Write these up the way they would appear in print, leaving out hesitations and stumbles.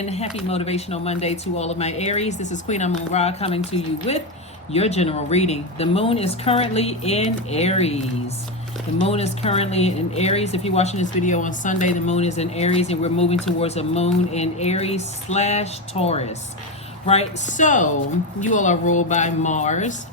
and happy Motivational Monday to all of my Aries. This is Queen Amun-Ra coming to you with your general reading. The moon is currently in Aries. The moon is currently in Aries. If you're watching this video on Sunday, the moon is in Aries, and we're moving towards a moon in Aries/Taurus. Right? So, you all are ruled by Mars,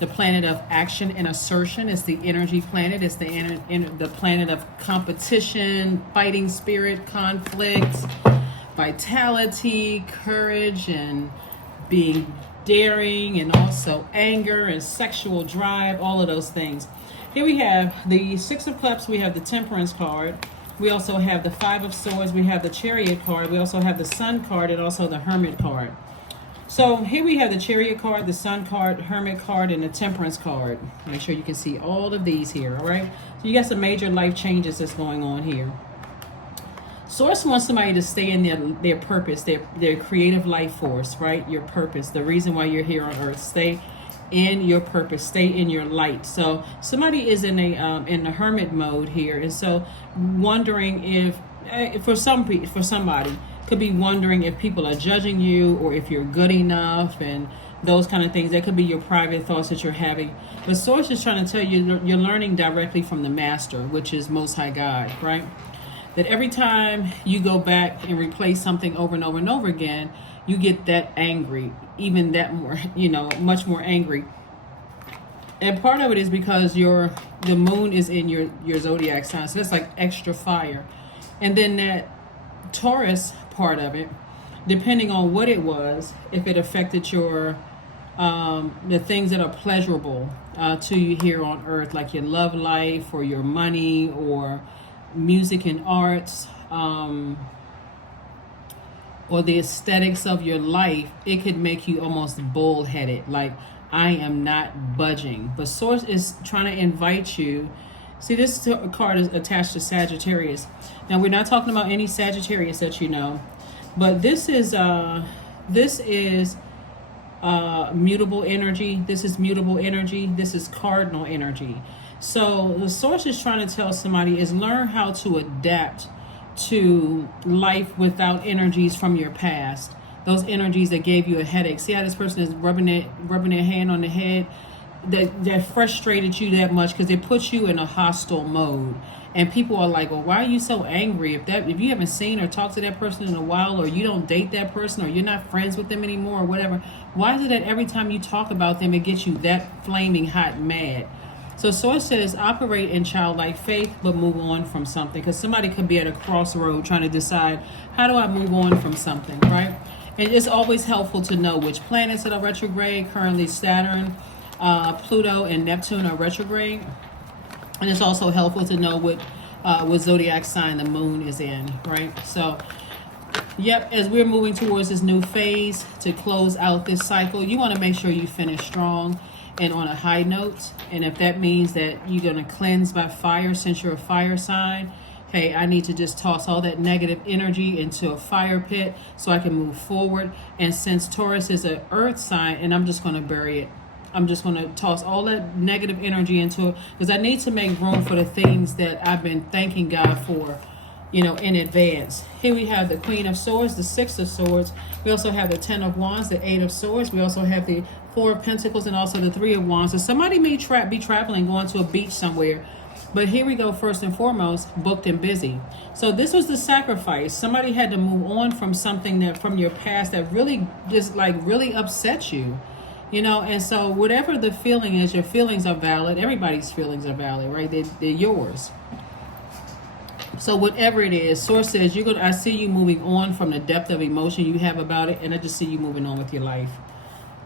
the planet of action and assertion. It's the energy planet. It's the planet of competition, fighting spirit, conflict, vitality, courage, and being daring, and also anger and sexual drive, all of those things. Here we have the Six of Cups. We have the Temperance card. We also have the Five of Swords. We have the Chariot card. We also have the Sun card and also the Hermit card. So here we have the Chariot card, the Sun card, Hermit card, and the Temperance card. Make sure you can see all of these here, all right? So you got some major life changes that's going on here. Source wants somebody to stay in their purpose, their creative life force, right? Your purpose, the reason why you're here on earth. Stay in your purpose, stay in your light. So somebody is in the hermit mode here, and so wondering if for somebody could be wondering if people are judging you or if you're good enough and those kind of things. That could be your private thoughts that you're having. But Source is trying to tell you you're learning directly from the master, which is Most High God, right? That every time you go back and replay something over and over and over again, you get that angry, even that more, much more angry. And part of it is because the moon is in your zodiac sign, so that's like extra fire. And then that Taurus part of it, depending on what it was, if it affected your the things that are pleasurable to you here on earth, like your love life or your money or music and arts, or the aesthetics of your life, it could make you almost bullheaded, like I am not budging. But Source is trying to invite you. See, this card is attached to Sagittarius. Now, we're not talking about any Sagittarius that you know, but this is mutable energy. This is mutable energy. This is cardinal energy. So the Source is trying to tell somebody is learn how to adapt to life without energies from your past. Those energies that gave you a headache. See how this person is rubbing their hand on the head? That frustrated you that much because it puts you in a hostile mode. And people are like, well, why are you so angry? If you haven't seen or talked to that person in a while, or you don't date that person, or you're not friends with them anymore, or whatever, why is it that every time you talk about them, it gets you that flaming hot mad? So Source says operate in childlike faith, but move on from something. Because somebody could be at a crossroad trying to decide, how do I move on from something, right? And it's always helpful to know which planets that are retrograde. Currently Saturn, Pluto, and Neptune are retrograde. And it's also helpful to know what zodiac sign the moon is in, right? So, yep, as we're moving towards this new phase to close out this cycle, you want to make sure you finish strong and on a high note. And if that means that you're going to cleanse by fire, since you're a fire sign, hey, I need to just toss all that negative energy into a fire pit so I can move forward. And since Taurus is an earth sign, and I'm just going to bury it. I'm just going to toss all that negative energy into it, because I need to make room for the things that I've been thanking God for, in advance. Here we have the Queen of Swords, the Six of Swords. We also have the Ten of Wands, the Eight of Swords. We also have the Four of Pentacles and also the Three of Wands. So somebody may be traveling, going to a beach somewhere. But here we go, first and foremost, booked and busy. So this was the sacrifice. Somebody had to move on from something that from your past that really just really upset you. And so whatever the feeling is, your feelings are valid. Everybody's feelings are valid, right? They're yours. So whatever it is, Source says I see you moving on from the depth of emotion you have about it, and I just see you moving on with your life.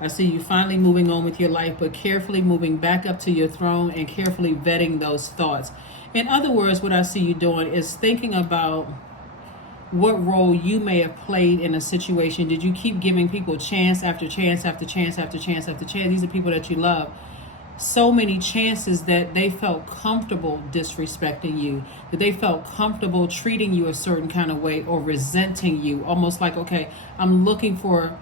I see you finally moving on with your life, but carefully moving back up to your throne and carefully vetting those thoughts. In other words, what I see you doing is thinking about what role you may have played in a situation. Did you keep giving people chance after chance after chance after chance after chance? These are people that you love. So many chances that they felt comfortable disrespecting you, that they felt comfortable treating you a certain kind of way or resenting you, almost like, okay, I'm looking for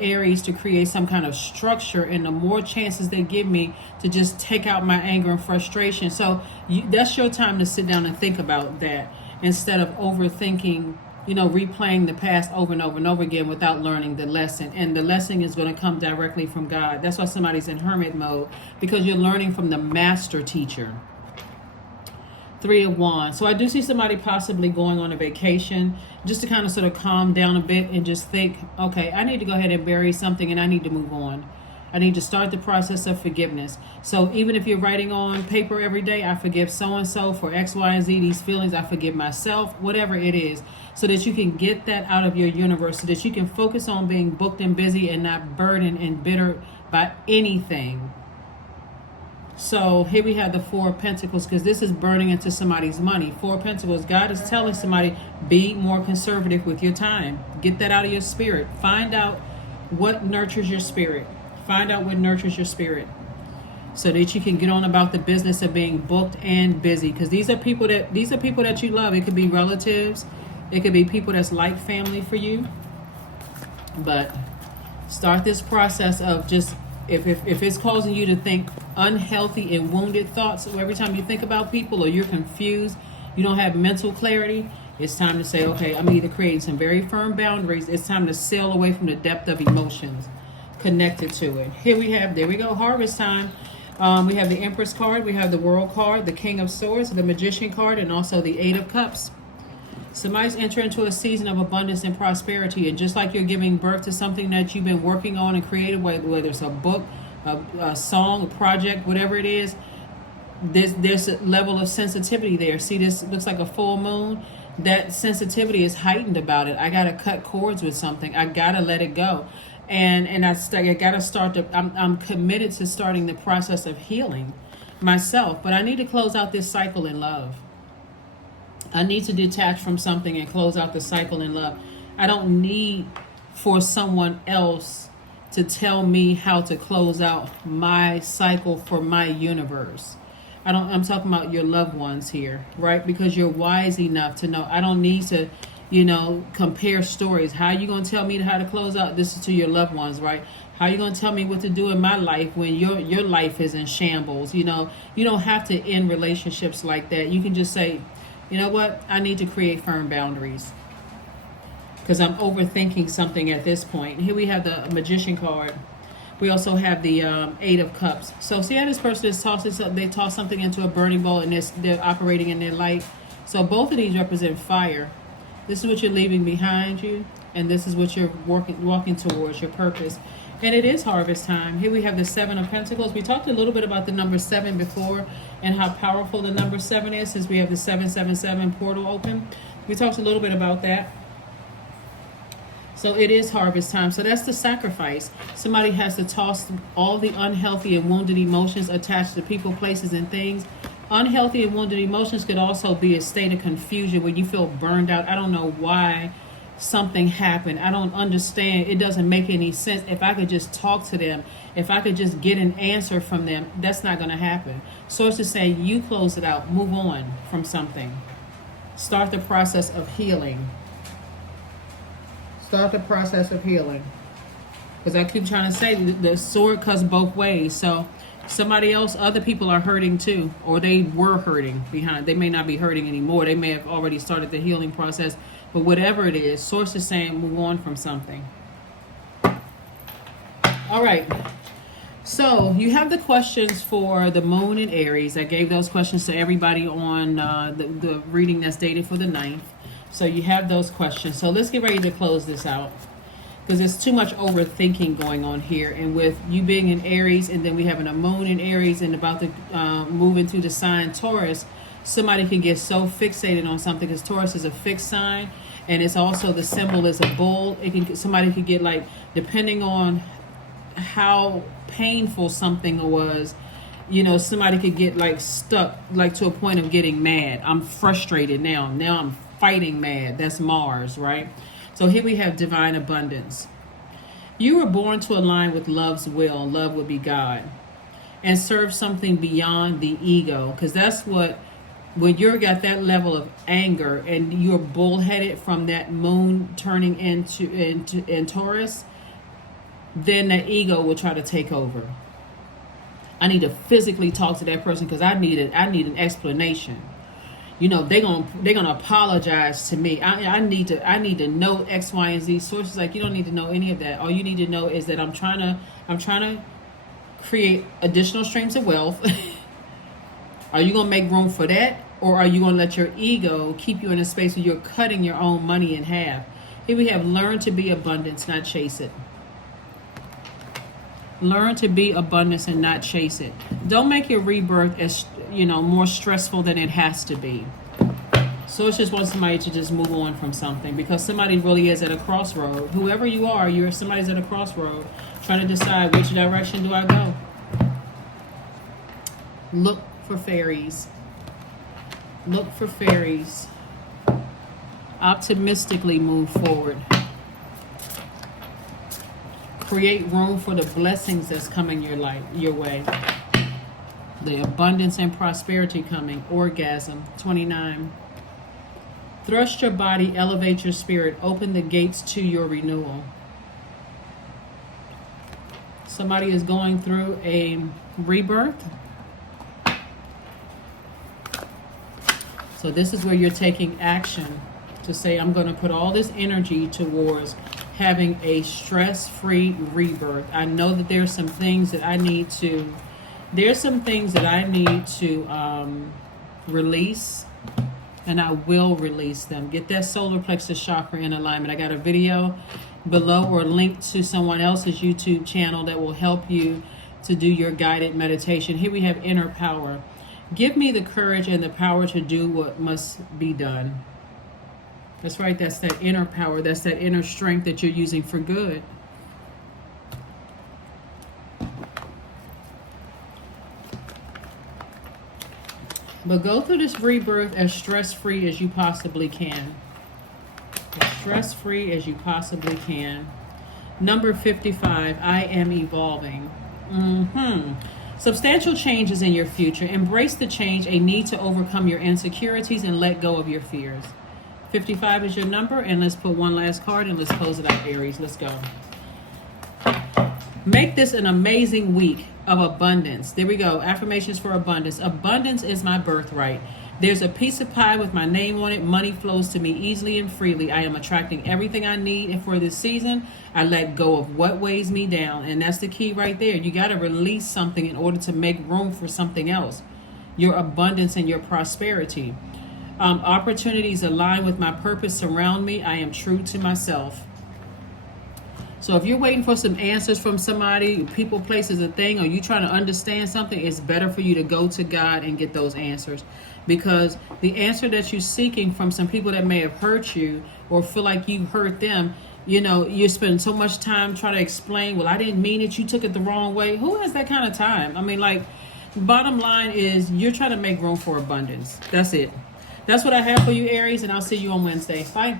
Aries to create some kind of structure, and the more chances they give me to just take out my anger and frustration. So that's your time to sit down and think about that, instead of overthinking replaying the past over and over and over again without learning the lesson. And the lesson is going to come directly from God. That's why somebody's in hermit mode, because you're learning from the master teacher. 3 of Wands. So I do see somebody possibly going on a vacation just to kind of sort of calm down a bit and just think, okay, I need to go ahead and bury something and I need to move on. I need to start the process of forgiveness. So even if you're writing on paper every day, I forgive so-and-so for X, Y, and Z, these feelings, I forgive myself, whatever it is, so that you can get that out of your universe, so that you can focus on being booked and busy and not burdened and bitter by anything. So here we have the 4 of Pentacles, because this is burning into somebody's money. 4 of Pentacles, God is telling somebody, be more conservative with your time. Get that out of your spirit. Find out what nurtures your spirit. Find out what nurtures your spirit, so that you can get on about the business of being booked and busy. Because these are people that you love. It could be relatives. It could be people that's like family for you. But start this process of just, if it's causing you to think unhealthy and wounded thoughts, so every time you think about people or you're confused, you don't have mental clarity, it's time to say, okay, I'm either creating some very firm boundaries. It's time to sail away from the depth of emotions connected to it. Here we have, there we go, harvest time. We have the Empress card, we have the World card, the King of Swords, the Magician card, and also the 8 of Cups. Somebody's entering into a season of abundance and prosperity, and just like you're giving birth to something that you've been working on and created, whether it's a book, a song, a project, whatever it is, there's a level of sensitivity there. See, this looks like a full moon. That sensitivity is heightened about it. I got to cut cords with something. I got to let it go. And I got to start I'm committed to starting the process of healing myself, but I need to close out this cycle in love. I need to detach from something and close out the cycle in love. I don't need for someone else to tell me how to close out my cycle for my universe. I'm talking about your loved ones here, right? Because you're wise enough to know. I don't need to compare stories. How are you going to tell me how to close out? This is to your loved ones, right? How are you going to tell me what to do in my life when your life is in shambles? You don't have to end relationships like that. You can just say, you know what? I need to create firm boundaries because I'm overthinking something at this point. Here we have the Magician card. We also have the 8 of Cups. So see how this person is they toss something into a burning bowl and they're operating in their light. So both of these represent fire. This is what you're leaving behind you, and this is what you're walking towards, your purpose. And it is harvest time. Here we have the 7 of Pentacles. We talked a little bit about the number 7 before and how powerful the number 7 is, since we have the 777 portal open. We talked a little bit about that. So it is harvest time. So that's the sacrifice. Somebody has to toss all the unhealthy and wounded emotions attached to people, places, and things. Unhealthy and wounded emotions could also be a state of confusion where you feel burned out. I don't know why something happened. I don't understand. It doesn't make any sense. If I could just talk to them, if I could just get an answer from them, that's not going to happen. So it's just saying, you close it out, move on from something. Start the process of healing. Start the process of healing. Because I keep trying to say the sword cuts both ways. So somebody else, other people are hurting too, or they were hurting behind. They may not be hurting anymore. They may have already started the healing process. But whatever it is, Source is saying move on from something. All right. So you have the questions for the moon in Aries. I gave those questions to everybody on the reading that's dated for the 9th. So you have those questions. So let's get ready to close this out, because there's too much overthinking going on here. And with you being in Aries, and then we having a moon in Aries and about to move into the sign Taurus, somebody can get so fixated on something, because Taurus is a fixed sign, and it's also the symbol is a bull. Somebody could get, like, depending on how painful something was, somebody could get like stuck, like to a point of getting mad. I'm frustrated now. Now I'm fighting mad. That's Mars, right? So here we have divine abundance. You were born to align with love's will. Love would be God. And serve something beyond the ego. Because that's when you're got that level of anger and you're bullheaded from that moon turning in Taurus, then that ego will try to take over. I need to physically talk to that person because I need an explanation. they're gonna apologize to me. I need to know X, Y, and Z. Sources like, you don't need to know any of that. All you need to know is that I'm trying to create additional streams of wealth. Are you gonna make room for that, or are you gonna let your ego keep you in a space where you're cutting your own money in half? Here we have learn to be abundance, not chase it. Learn to be abundance and not chase it. Don't make your rebirth as more stressful than it has to be. So it's just want somebody to just move on from something, because somebody really is at a crossroad. Whoever you are, somebody's at a crossroad trying to decide which direction do I go. Look for fairies. Look for fairies. Optimistically move forward. Create room for the blessings that's coming your way. The abundance and prosperity coming. Orgasm. 29. Thrust your body, elevate your spirit, open the gates to your renewal. Somebody is going through a rebirth. So this is where you're taking action to say, I'm going to put all this energy towards having a stress-free rebirth. I know that there's some things that I need to release, and I will release them. Get that solar plexus chakra in alignment. I got a video below or a link to someone else's YouTube channel that will help you to do your guided meditation. Here we have inner power. Give me the courage and the power to do what must be done. That's right. That's that inner power. That's that inner strength that you're using for good. But go through this rebirth as stress-free as you possibly can. As stress-free as you possibly can. Number 55, I am evolving. Substantial changes in your future. Embrace the change, a need to overcome your insecurities and let go of your fears. 55 is your number, and let's put one last card and let's close it out, Aries. Let's go. Make this an amazing week of abundance. There we go. Affirmations for abundance. Abundance is my birthright. There's a piece of pie with my name on it. Money flows to me easily and freely. I am attracting everything I need. And for this season, I let go of what weighs me down. And that's the key right there. You got to release something in order to make room for something else. Your abundance and your prosperity. Opportunities align with my purpose surround me. I am true to myself. So if you're waiting for some answers from somebody, people, places, a thing, or you trying to understand something, it's better for you to go to God and get those answers. Because the answer that you're seeking from some people that may have hurt you or feel like you hurt them, you're spending so much time trying to explain, well, I didn't mean it, you took it the wrong way. Who has that kind of time? I mean, bottom line is you're trying to make room for abundance. That's it. That's what I have for you, Aries, and I'll see you on Wednesday. Bye.